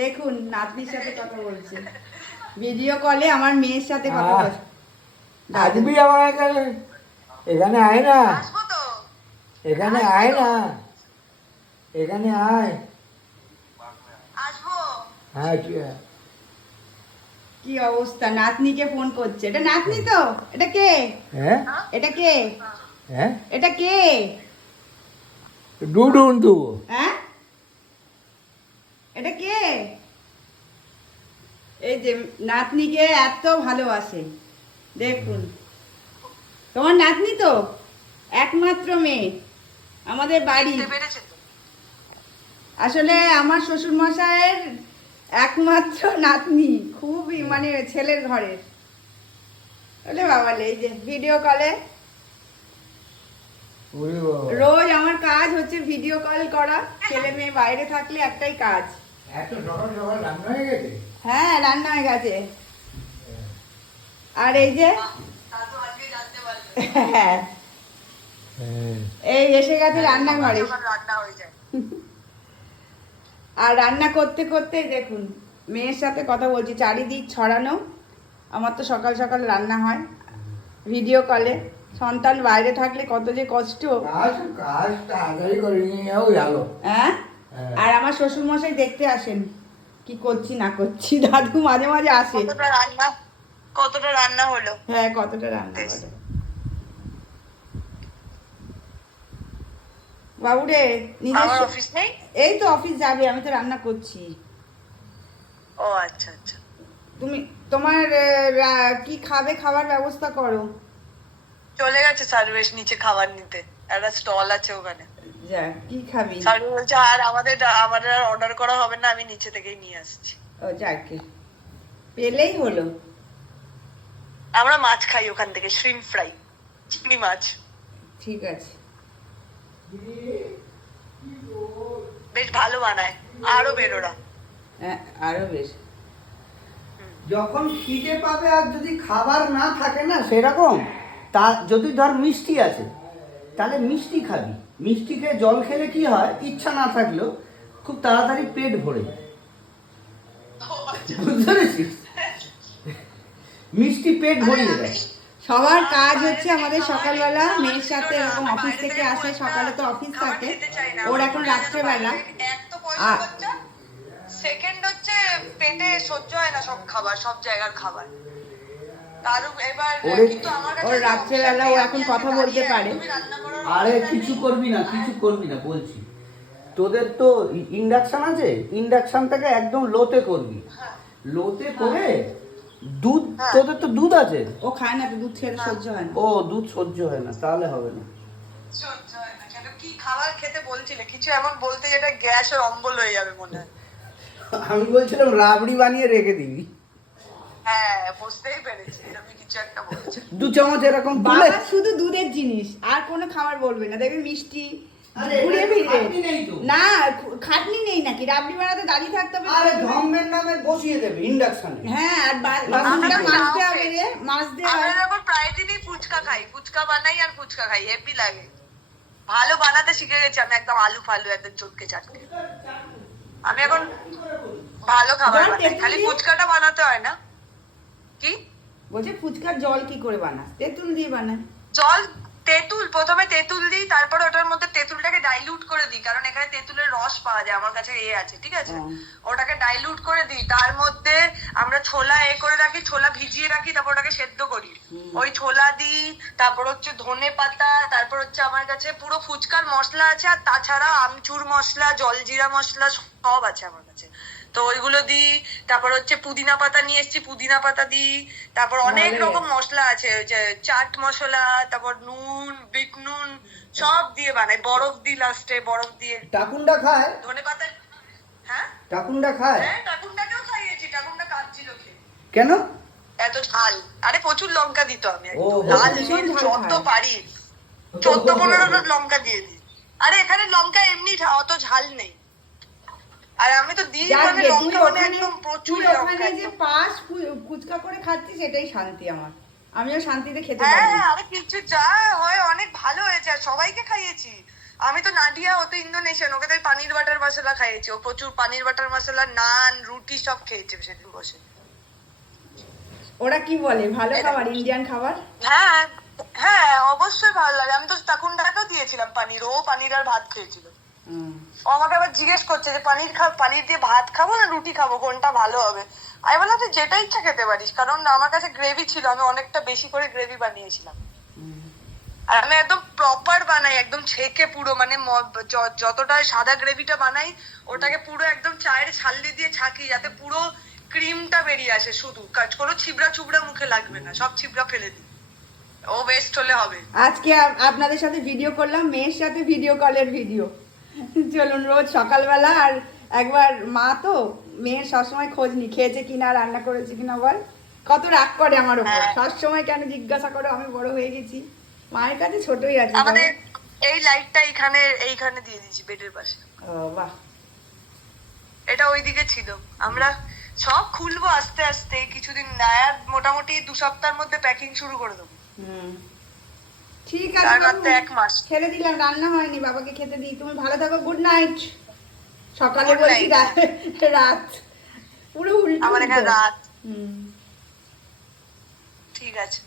দেখুন নাতনির সাথে কথা বলছে, ভিডিও কলে আমার মেয়ের সাথে কথা বলছে। আসবি আমার এখানে, এখানে আয় না, আসবো তো। এখানে আয় না, এখানে আয়। আসবো। হ্যাঁ কি অবস্থা, নাতনিকে ফোন করছে। এটা নাতনি তো? এটা কে? হ্যাঁ এটা কে? হ্যাঁ এটা কে? ডুডুন তু হ্যাঁ, এটা কে? এই যে নাতনিকে এত ভালোবাসে, দেখুন। তোমার নাতনি তো একমাত্র মেয়ে আমাদের বাড়ি। পেরেছে তো। আসলে আমার শ্বশুর মশাইয়ের একমাত্র নাতনি, খুবই মানে ছেলের ঘরের। বলে বাবালে, এই যে ভিডিও কলে রোজ আমার কাজ হচ্ছে ভিডিও কল করা। ছেলে মেয়ে বাইরে থাকলে একটাই কাজ। এত সকাল সকাল রান্না হয়ে গেছে? হ্যাঁ, রান্না হয়ে গেছে। আর এই যে তা তো আজকে জানতে পারলে। হ্যাঁ, হ্যাঁ এই এসে গেছে রান্নাঘরে। যখন রান্না হয়ে যায়। আর রান্না করতে করতে দেখুন মেয়ের সাথে কথা বলছি, চারিদিক ছড়ানো। আমার তো সকাল সকাল রান্না হয় ভিডিও কলে। সন্তান বাইরে থাকলে কত যে কষ্ট। কাজ কাজ তাড়াতাড়ি করে নিয়ে যাও গেল। হ্যাঁ, হ্যাঁ। আর আমার শ্বশুর মশাই দেখতে আসেন কি করছি না করছি। দাদু মাঝে মাঝে আসে। কতটা রান্না হলো? হ্যাঁ, কতটা রান্না করে। বাবুরে নিজের আমার অফিস নেই? এই তো অফিস যাবে, আমি তো রান্না করছি। ও আচ্ছা আচ্ছা। তুমি তোমার কি খাবে, খাবার ব্যবস্থা করো। চলে গেছে সার্ভিস নিচে খাবার নিতে, একটা স্টল আছে ওখানে। যা, কি খাবি? সার্ভিস বলছে আর আমাদের আর অর্ডার করা হবে না, আমি নিচে থেকেই নিয়ে আসছি। ও যাকে, পেলেই হলো। আমরা মাছ খাই ওখান থেকে, শ্রিম্প ফ্রাই, চিংড়ি মাছ। ঠিক আছে। বেশ ভালো বানায়, আরো বেরোরা। হ্যাঁ, আরো বেশ। যখন খিদে পাবে আর যদি খাবার না থাকে না সেরকম, তা যদি ধর মিষ্টি আছে তাহলে মিষ্টি খাবি। মিষ্টি খেয়ে জল খেলে কি হয়, ইচ্ছা না থাকলেও খুব তাড়াতাড়ি পেট ভরে যায়। বুঝতে পেরেছিস? মিষ্টি পেট ভরিয়ে দেয়। সবার কাজ হচ্ছে আমাদের সকালবেলা মেয়ের সাথে এরকম অফিস থেকে আসে, সকালে তো অফিস থাকে ওর, এখন রাত্রেবেলা। এক তো পয়সা খরচা, সেকেন্ড হচ্ছে পেটে সহ্য হয় না সব খাবার, সব জায়গার খাবার। তার এবার কিন্তু আমার কাছে ওর রাত্রেবেলা ও এখন কথা বলতে পারে। আরে কিছু করবি না, কিছু করবি না বলছি। তোদের তো ইন্ডাকশন আছে, ইন্ডাকশন থেকে একদম লোতে করবি। লোতে করে দুধ, তোদের তো দুধ আছে। ও খায় না তো, দুধ খেলে সহ্য হয় না। ও দুধ সহ্য হয় না, তাহলে হবে না। সহ্য হয় না কেন? কি খাবার খেতে বলছিলে? কিছু এমন বলতে যেটা গ্যাস আর অম্বল হয়ে যাবে মনে হয়। আমি বলছিলাম রাবড়ি বানিয়ে রেখে দিবি। হ্যাঁ, বুঝতেই পেরেছি তুমি কিছু একটা বলছো। 2 চামচ এরকম তুলে। বাবা শুধু দুধের জিনিস আর কোনো খাবার বলবে না, দেখবে মিষ্টি আরে ঘুরে ফিরে। খাটনি নেই তো। না, খাটনি নেই নাকি? রাবড়ি বানাতে দাঁড়িয়ে থাকতে হবে। আরে ধম্মের নামে বসিয়ে দেবে ইন্ডাকশনে। হ্যাঁ, আর আমরা মাছটা মাছতে হবে রে, মাছ দিয়ে। আমরা যখন প্রায় দিনই ফুচকা খাই, ফুচকা বানাই আর ফুচকা খাই, হেভি লাগে। ভালো বানাতে শিখে গেছি আমি, একদম আলু ফালু একদম চটকে চাটকে। আমি এখন ভালো খাবার বানাই, খালি ফুচকাটা বানাতে হয় না। কি বলছে ফুচকার জল কি করে বানাস? তেঁতুল দিয়ে বানায়। জল, তেঁতুল, প্রথমে তেঁতুল দিই, তারপরে ওটার মধ্যে তেঁতুলটাকে ডাইলুট করে দিই, কারণ এখানে তেঁতুলের রস পাওয়া যায়, আমার কাছে আছে, ঠিক আছে। ওটাকে ডাইলুট করে দিই, তার মধ্যে আমরা ছোলা করে রাখি, ছোলা ভিজিয়ে রাখি, তারপর ওটাকে সেদ্ধ করি। ওই ছোলা দিই, তারপর হচ্ছে ধনে পাতা, তারপর হচ্ছে আমার কাছে পুরো ফুচকার মশলা আছে, আর তাছাড়া আমচুর মশলা, জলজিরা মশলা সব আছে আমার কাছে। তো ওইগুলো দিই, তারপর হচ্ছে পুদিনা পাতা নিয়ে এসেছি, পুদিনা পাতা দিই, তারপর অনেক রকম মশলা আছে, যে চাট মশলা, তারপর নুন, বিট নুন সব দিয়ে বানাই, বরফ দিই লাস্টে, বরফ দিয়ে। টাকুন্ডা খায়? ধনে পাতা। হ্যাঁ টাকুন্ডা খায়? হ্যাঁ, টাকুন্ডাকেও খাইয়েছি, টাকুন্ডা কাঁদছিল খেয়ে। কেন? এত ঝাল। আরে প্রচুর লঙ্কা দিত আমি, ও, লাল ভীষণ ঝাল যত খায়। পারি 14-15টা লঙ্কা দিয়ে দিই। আরে এখানে লঙ্কা এমনি অত ঝাল নেই, আর আমি তো দিই মানে লঙ্কা মানে একদম প্রচুর লঙ্কা। যে পাস ফুচকা করে খাচ্ছি সেটাই শান্তি আমার। আমিও শান্তিতে খেতে হ্যাঁ পারি। আরে কিছু যা হয় অনেক ভালো হয়েছে, আর সবাইকে খাইয়েছি। আমি তো নাডিয়া, ও তো ইন্দোনেশিয়ান, ওকে তাই পানির বাটার মশলা খাইয়েছি, ও প্রচুর পানির বাটার মশলা, নান, রুটি সব খেয়েছে সেদিন বসে। ওরা কি বলে ভালো খাবার, ইন্ডিয়ান খাবার? হ্যাঁ হ্যাঁ অবশ্যই ভালো লাগে। আমি তো তখন টাকা দিয়েছিলাম পানির, ও পানির আর ভাত খেয়েছিল। ও আমাকে আবার জিজ্ঞেস করছে যে পানির দিয়ে ভাত খাবো না রুটি খাবো, কোনটা ভালো হবে? আমি বললাম তুই যেটা ইচ্ছা খেতে পারিস, কারণ আমার কাছে গ্রেভি ছিল, আমি অনেকটা বেশি করে গ্রেভি বানিয়েছিলাম। আর আমি একদম প্রপার বানাই, একদম ছেঁকে পুরো, মানে যতটা সাদা গ্রেভিটা বানাই ওটাকে পুরো একদম চায়ের ছাল্লি দিয়ে ছাকি, যাতে পুরো ক্রিমটা বেরিয়ে আসে, শুধু কোনো ছিবড়া চুবড়া মুখে লাগবে না, সব ছিবড়া ফেলে দিই, ও ওয়েস্ট হলে হবে। আজকে আপনাদের সাথে ভিডিও করলাম, মেয়ের সাথে ভিডিও কলের ভিডিও। চলুন, রোজ সকালবেলা, আর একবার মা তো মেয়ের সবসময় খোঁজ নি খেয়েছে কিনা, রান্না করেছে কিনা, বল কত রাগ করে আমার উপর, হ্যাঁ। সবসময় কেন জিজ্ঞাসা করে, আমি বড় হয়ে গেছি, মায়ের কাছে ছোটই আছি। আমাদের এই লাইটটা এইখানে দিয়ে দিয়েছি বেডের পাশে। ও বাহ, এটা ওইদিকে ছিল। আমরা সব খুলবো আস্তে আস্তে কিছুদিন, আর মোটামুটি 2 সপ্তাহের মধ্যে প্যাকিং শুরু করে দেবো। ঠিক আছে তার বাবু, মাত্র 1 মাস। ছেড়ে দিলাম, রান্না হয়নি, বাবাকে খেতে দিই, তুমি ভালো থাকো, গুড নাইট। সকালে Good বলছি night. রাত, পুরো উল্টো আমার এখানে উল্টো। রাত। হুম। ঠিক আছে।